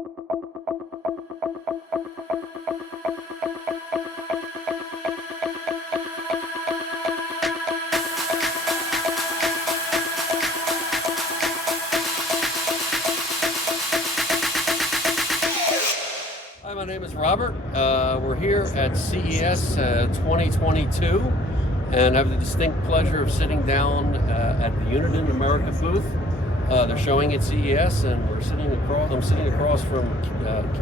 Hi, my name is Robert. We're here at CES 2022 and have the distinct pleasure of sitting down at the Uniden America booth. They're showing at CES, and I'm sitting across from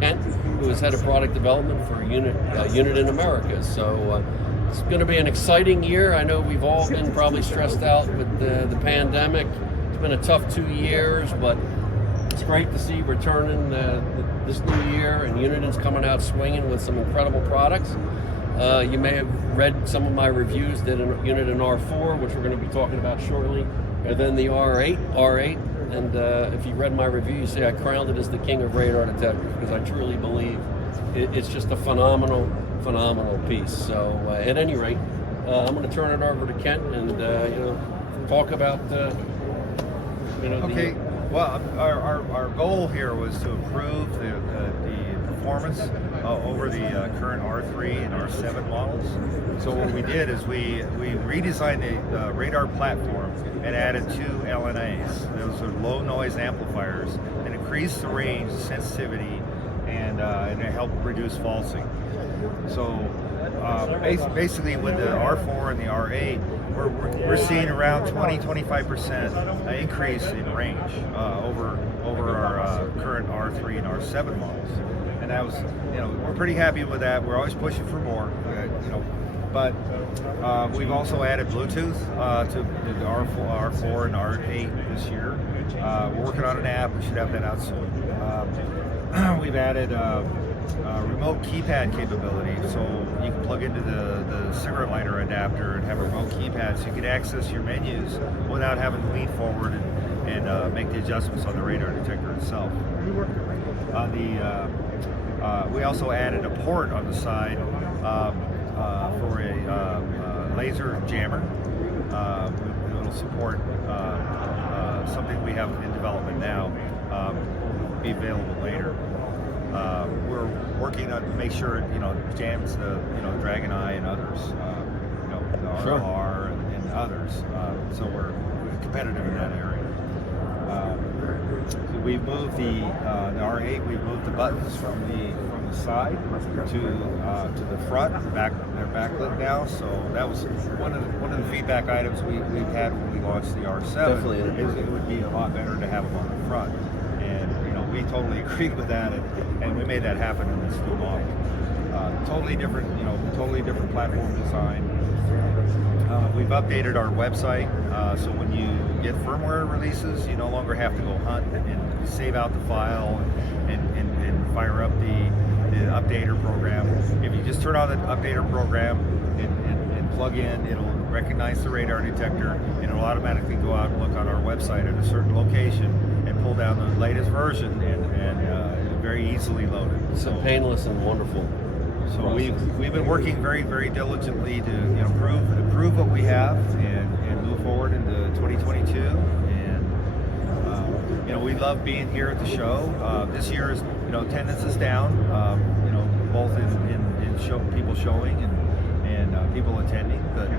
Kent, who is head of product development for Uniden America. So it's going to be an exciting year. I know we've all been probably stressed out with the pandemic. It's been a tough 2 years, but it's great to see returning this new year, and Uniden's coming out swinging with some incredible products. You may have read some of my reviews. Did an Uniden R4, which we're going to be talking about shortly, and then the R8. And if you read my review, you see I crowned it as the king of radar detectors, because I truly believe it's just a phenomenal piece. So at any rate, I'm going to turn it over to Kent and talk about Okay. Well, our goal here was to improve the performance over the current R3 and R7 models. So what we did is we redesigned the radar platform and added 2 LNAs. Those are low noise amplifiers and increased the range, sensitivity, and it helped reduce falsing. So basically with the R4 and the R8, we're seeing around 20-25% increase in range over our current R3 and R7 models, and that was, we're pretty happy with that. We're always pushing for more, but we've also added Bluetooth to the R4 and R8 this year. We're working on an app. We should have that out soon. We've added remote keypad capability, so you can plug into the cigarette lighter adapter and have a remote keypad, so you can access your menus without having to lean forward and make the adjustments on the radar detector itself. We also added a port on the side for a laser jammer. It'll support something we have in development now, be available later. We're working on to make sure it jams the Dragon Eye and others, the RLR and others. So we're competitive in that area. So we've moved the R8. We've moved the buttons from the side to the front. They're backlit now. So that was one of the feedback items we've had when we launched the R7. Definitely. Is it would be a lot better to have them on the front. We totally agreed with that, and we made that happen in this new model. Totally different platform design. We've updated our website, so when you get firmware releases, you no longer have to go hunt and save out the file and fire up the updater program. If you just turn on the updater program and plug in, it'll recognize the radar detector, and it'll automatically go out and look on our website at a certain location and pull down the latest version and very easily loaded. So painless and wonderful. So we've been working very, very diligently to improve what we have and move forward into 2022. And we love being here at the show. This year is attendance is down. Both in people showing and people attending. But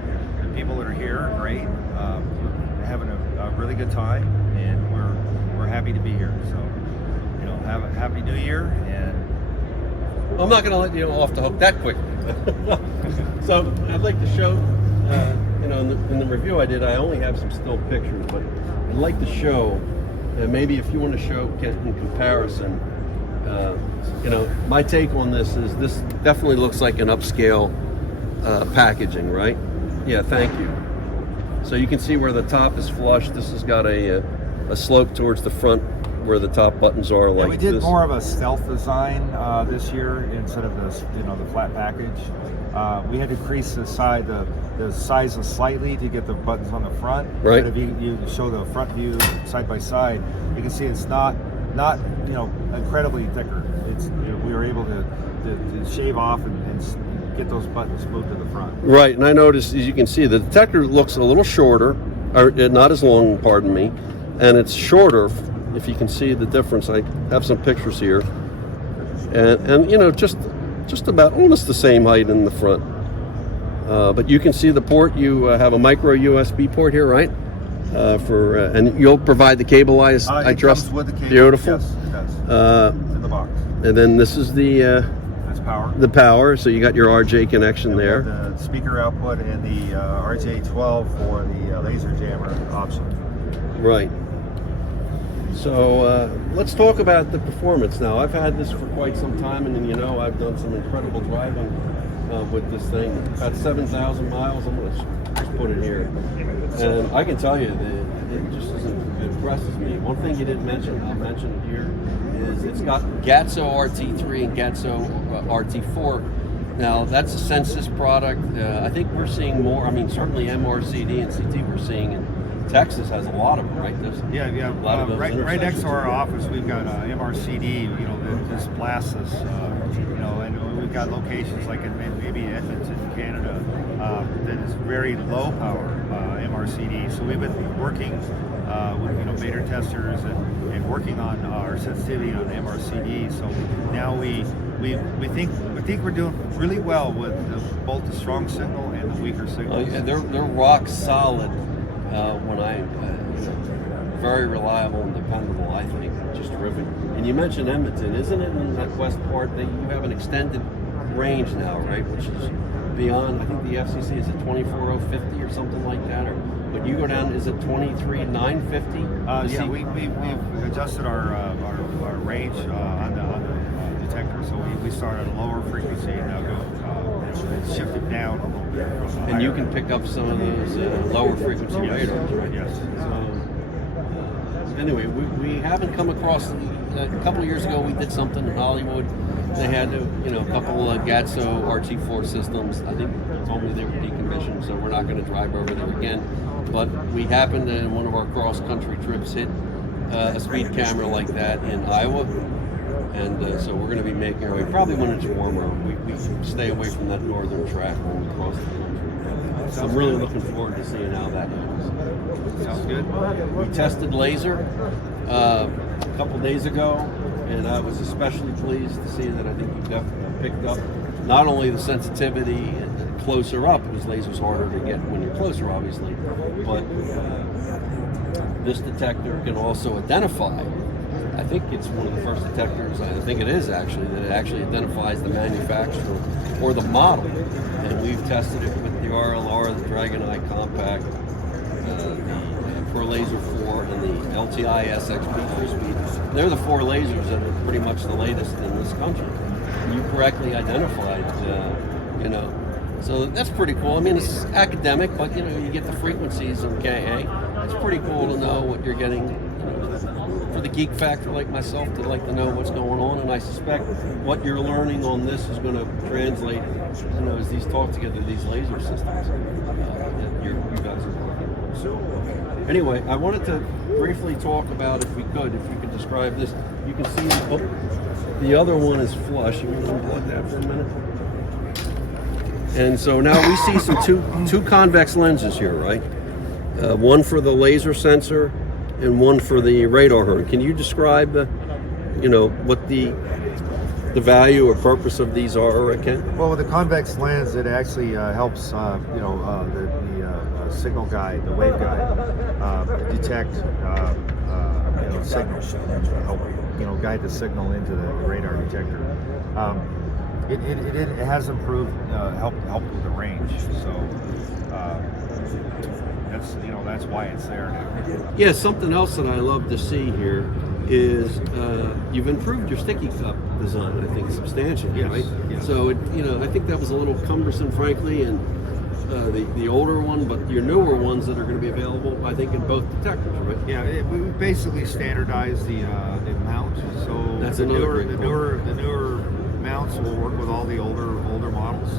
the people that are here are great. We're having a really good time, and we're happy to be here. So have a happy New Year. And I'm not going to let you off the hook that quick. So I'd like to show, in the review I did, I only have some still pictures, but I'd like to show, maybe if you want to show in comparison, my take on this is this definitely looks like an upscale packaging, right? Yeah, thank you. So you can see where the top is flush. This has got a slope towards the front where the top buttons are, like we did this. More of a stealth design this year instead of the flat package. We had to increase the size slightly to get the buttons on the front. Right. But if you show the front view side by side, you can see it's not incredibly thicker. We were able to shave off and get those buttons moved to the front. Right, and I noticed, as you can see, the detector looks a little shorter, or not as long, pardon me, and it's shorter. If you can see the difference, I have some pictures here. and you know, just about almost the same height in the front. But you can see the port. You have a micro USB port here, right? And you'll provide the cable, I trust. Comes with the cable. Beautiful. Yes, it does. It's in the box. And then this is That's power. the power. So you got your RJ connection And we there. have the speaker output and the RJ12 for the laser jammer option. Right. So let's talk about the performance now. I've had this for quite some time, and you know, I've done some incredible driving with this thing. About 7,000 miles. I'm going to just put it here, and I can tell you that it just impresses me. One thing you didn't mention, I'll mention it here, is it's got GATSO RT3 and GATSO RT4. Now that's a Census product. I think we're seeing more. I mean, certainly MRCD and CT we're seeing, and Texas has a lot of them, right? Yeah. A lot of those Right next to our intersections. office, we've got MRCD. You know, that just blasts us. You know, and we've got locations like in maybe Edmonton, Canada, that is very low power MRCD. So we've been working with beta testers and working on our sensitivity on MRCD. So now we think we're doing really well with both the strong signal and the weaker signal. Yeah, they're rock solid. Very reliable and dependable, I think. Just terrific. And you mentioned Edmonton, isn't it in that west part that you have an extended range now, right? Which is beyond, I think the FCC is at 24,050 or something like that. Or but you go down, is it 23,950? Yeah, we've adjusted our range on the detector, so we start at a lower frequency and now go shifted down a little bit. And you can pick up some of those lower frequency radars, right? Yes. Anyway, we haven't come across. A couple of years ago, we did something in Hollywood. They had a couple of GATSO RT4 systems. I think they told me they were decommissioned, so we're not going to drive over there again. But we happened to, in one of our cross-country trips, hit a speed camera like that in Iowa. And so we're going to be making our way, probably when it's warmer. We stay away from that northern track when we cross the country. So I'm really looking forward to seeing how that goes. Sounds good. We tested laser a couple days ago, and I was especially pleased to see that I think you definitely picked up not only the sensitivity and closer up, because laser's harder to get when you're closer, obviously, but this detector can also identify. I think it's one of the first detectors, I think it is actually, that it actually identifies the manufacturer or the model. And we've tested it with the RLR, the Dragon Eye Compact, the Pro Laser 4, and the LTI SXP 3-speed. They're the four lasers that are pretty much the latest in this country. You correctly identified, so that's pretty cool. I mean, it's academic, but you get the frequencies in KA. It's pretty cool to know what you're getting. For the geek factor like myself, to like to know what's going on, and I suspect what you're learning on this is going to translate, as these talk together, these laser systems that you guys are working on. So, anyway, I wanted to briefly talk about, if you could describe this. You can see the other one is flush. You want to unplug that for a minute? And so now we see some two convex lenses here, right? One for the laser sensor and one for the radar horn. Can you describe what the value or purpose of these are, Ken? Well, with the convex lens, it actually helps the signal guide, the wave guide, detect signals, help guide the signal into the radar detector. It has improved, helped with the range. So. That's why it's there now. Yeah, something else that I love to see here is you've improved your sticky cup design, I think, substantially, Yes, right? yes. So, I think that was a little cumbersome, frankly, and the older one, but your newer ones that are going to be available, I think, in both detectors, right? Yeah, we basically standardized the mount. So That's the another newer mounts will work with all the older models.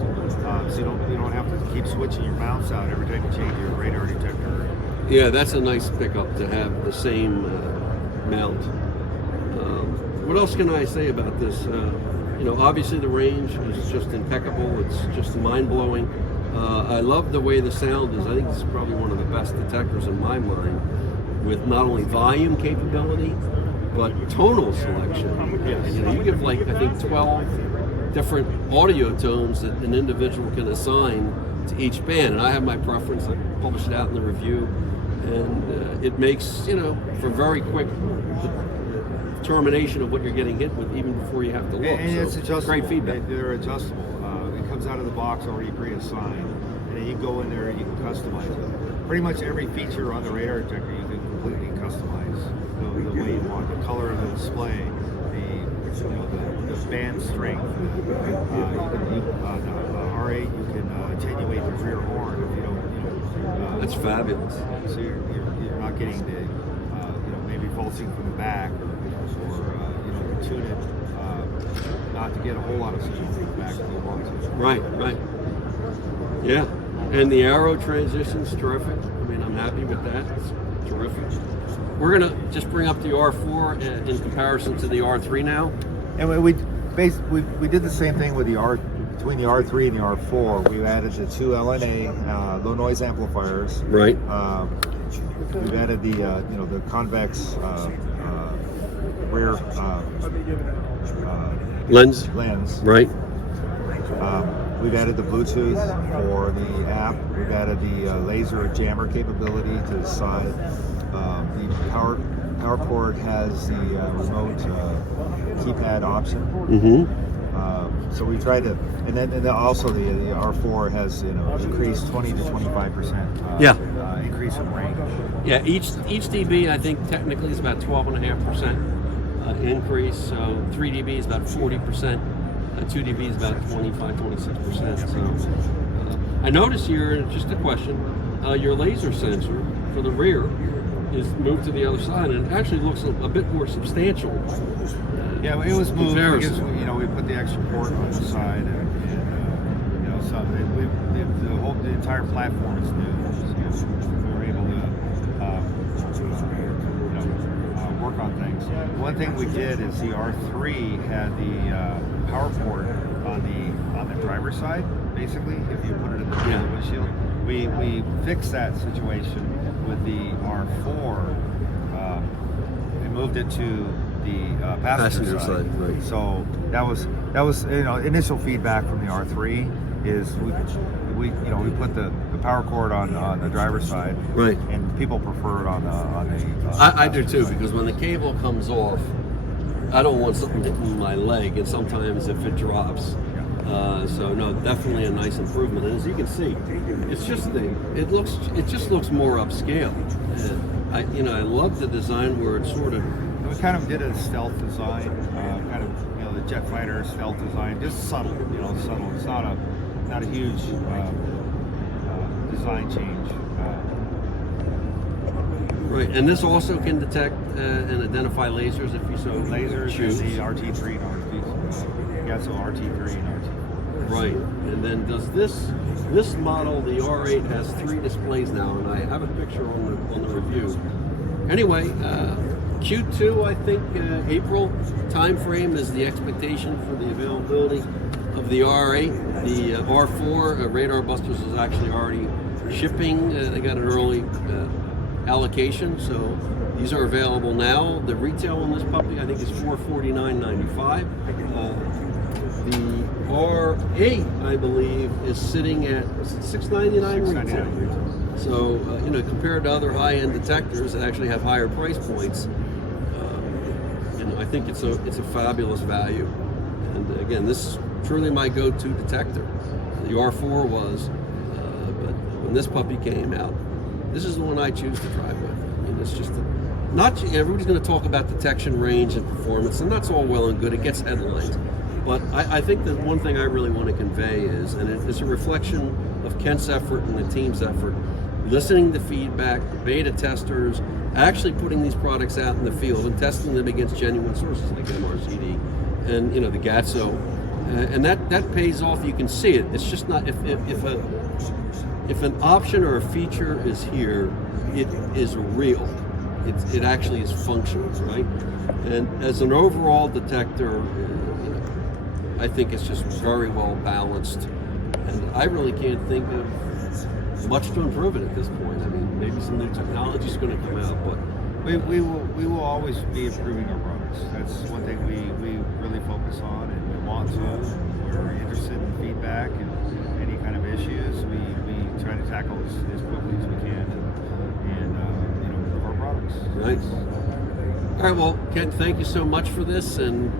So you don't have to keep switching your mounts out every time you change your radar detector. Yeah, that's a nice pickup to have the same mount. What else can I say about this? Obviously the range is just impeccable. It's just mind-blowing. I love the way the sound is. I think this is probably one of the best detectors in my mind, with not only volume capability, but tonal selection. Yes. You know, you give like I think 12 different audio tones that an individual can assign to each band, and I have my preference. I publish it out in the review, and it makes, you know, for very quick determination of what you're getting hit with even before you have to look. And so it's adjustable. Great feedback. They're adjustable. It comes out of the box already pre-assigned, and then you go in there and you can customize it. Pretty much every feature on the radar detector you can completely customize the way you want. The color of the display, the band strength. R8 you can attenuate the rear horn if you don't. That's fabulous. So you're not getting the maybe pulsing from the back or tune it not to get a whole lot of signal from the back if you want to. Right. Yeah, and the arrow transition's terrific. I mean, I'm happy with that. It's terrific. We're gonna just bring up the R4 in comparison to the R3 now. And we did the same thing with between the R3 and the R4. We added the two LNA low noise amplifiers. Right. We've added the convex rear Lens. Right. Right. We've added the Bluetooth for the app. We've added the laser jammer capability to the side. The power cord has the remote keypad option. Mm-hmm. So we tried to, and then also the R4 has increased 20 to 25% increase in range. Yeah, each dB I think technically is about 12.5% increase. So 3 dB is about 40%. 2 dB is about 25-26%. So I notice here, just a question, your laser sensor for the rear is moved to the other side, and it actually looks a bit more substantial. Yeah, it was moved because comparison. we put the extra port on the side, and so the entire platform is new. So we were able to work on things. One thing we did is the R3 had the power port on the driver's side. Basically, if you put it in the windshield, we fixed that situation with the R4 and moved it to the passenger side. Right. So that was initial feedback from the R3 is we put the power cord on the driver's side, right, and people prefer it on the I do too, because when the cable comes off, I don't want something hitting my leg, and sometimes if it drops. So no, definitely a nice improvement. And as you can see, it's just it just looks more upscale. And I love the design where it's sort of. We kind of did a stealth design, kind of the jet fighter stealth design, just subtle, subtle. It's not a huge design change. Right, and this also can detect and identify lasers if you so choose. The RT3 and RT. Yeah, so RT3 and RT4. Right, and then does this model, the R8, has 3 displays now, and I have a picture on the review. Anyway, Q2, I think April time frame is the expectation for the availability of the R8. The R4 RadarBusters is actually already shipping. They got an early allocation, so these are available now. The retail on this puppy I think is $449.95. The R8 I believe is sitting at $699 retail. So compared to other high-end detectors that actually have higher price points, I think it's a fabulous value. And again, this is truly my go-to detector. The R4 was, but when this puppy came out, this is the one I choose to drive with. I mean, it's just not everybody's going to talk about detection range and performance, and that's all well and good. It gets headlines. But I think that one thing I really want to convey is, and it's a reflection of Kent's effort and the team's effort, listening to feedback, beta testers, actually putting these products out in the field and testing them against genuine sources like MRCD and the GATSO, and that pays off. You can see it. It's just not if an option or a feature is here, it is real. It actually is functional, right? And as an overall detector, I think it's just very well balanced, and I really can't think of much to improve it at this point. I mean, maybe some new technology is going to come out, but we will always be improving our products. That's one thing we really focus on, and we want to. We're interested in feedback and any kind of issues. We try to tackle as quickly as we can, and improve our products. Right. All right. Well, Ken, thank you so much for this, and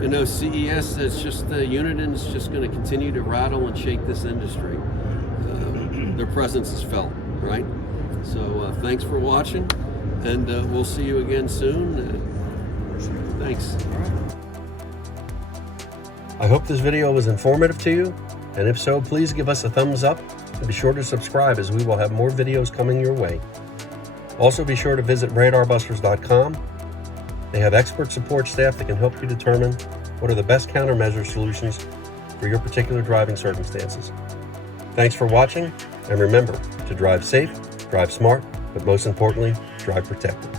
CES. It's just Uniden is just going to continue to rattle and shake this industry. Their presence is felt, right? So thanks for watching, and we'll see you again soon. Thanks. I hope this video was informative to you, and if so, please give us a thumbs up, and be sure to subscribe as we will have more videos coming your way. Also, be sure to visit RadarBusters.com. They have expert support staff that can help you determine what are the best countermeasure solutions for your particular driving circumstances. Thanks for watching, and remember to drive safe, drive smart, but most importantly, drive protected.